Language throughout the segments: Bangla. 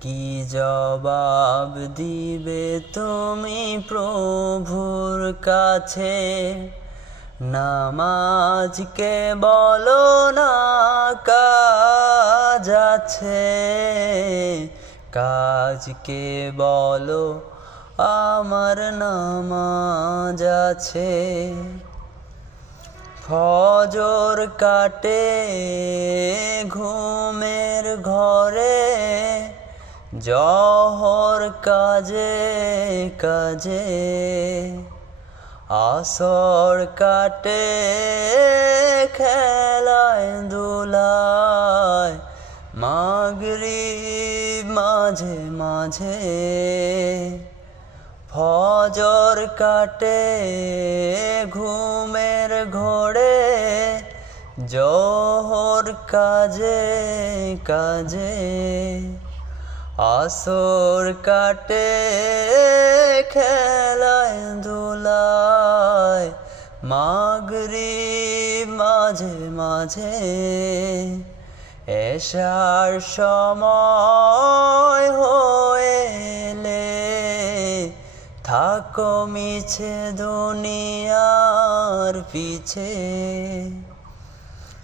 কি জবাব দিবে তুমি প্রভুর কাছে? নামাজকে বলো না কাজ আছে। কাজকে বলো, আমার নামাজ আছে। ফজর কাটে, ঘুমের ঘরে জহর কাজে কাজে আসর কাটে খেলায় দুলায় মাগরি মাঝে মাঝে ফজর কাটে ঘুমের ঘোড়ে জোহর কাজে কাজে আসর কাটে খেলায় দুলায় মাগরি মাঝে মাঝে। এসার সময় হয়েলে থাকো মিছে দুনিয়ার পিছে।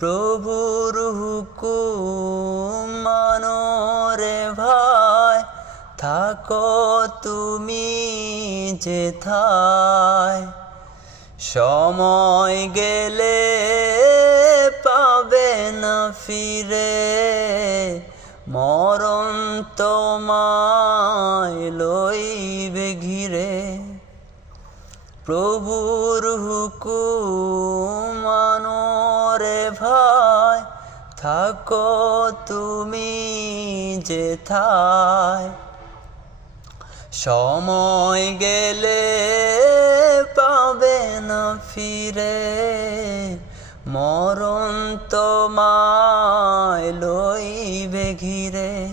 প্রভুর হুকুম মানো রে ভাই, থাকো তুমি যেথায় সময় গেলে পাবে না ফিরে, মরণ তোমায় লইবে ঘিরে। প্রভুর হুকুম ভাই থাকো তুমি যেথায়। সময় গেলে পাবে না ফিরে। মরণ তোমায় লইবে ঘিরে।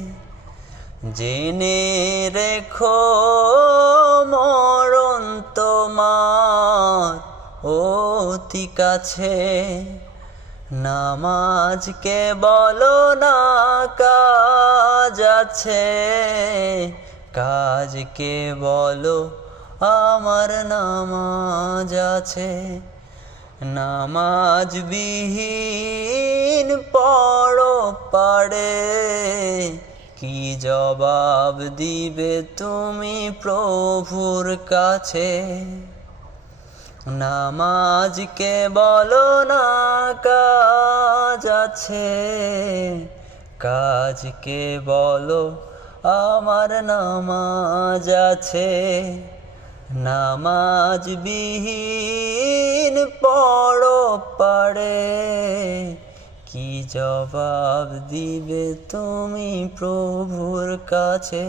জেনে রেখো, মরণ তোমার অতি কাছে। নামাজকে বলো না কাজ আছে? কাজকে বলো? আমার নামাজ আছে। নামাজ বিহীন পড়ো পাড়ে কি জবাব দিবে তুমি প্রভুর কাছে? নামাজকে বলো না কাজ আছে। কাজকে বলো, আমার নামাজ আছে। নামাজ বিহীন পড়ো পাড়ে কি জবাব দিবে তুমি প্রভুর কাছে?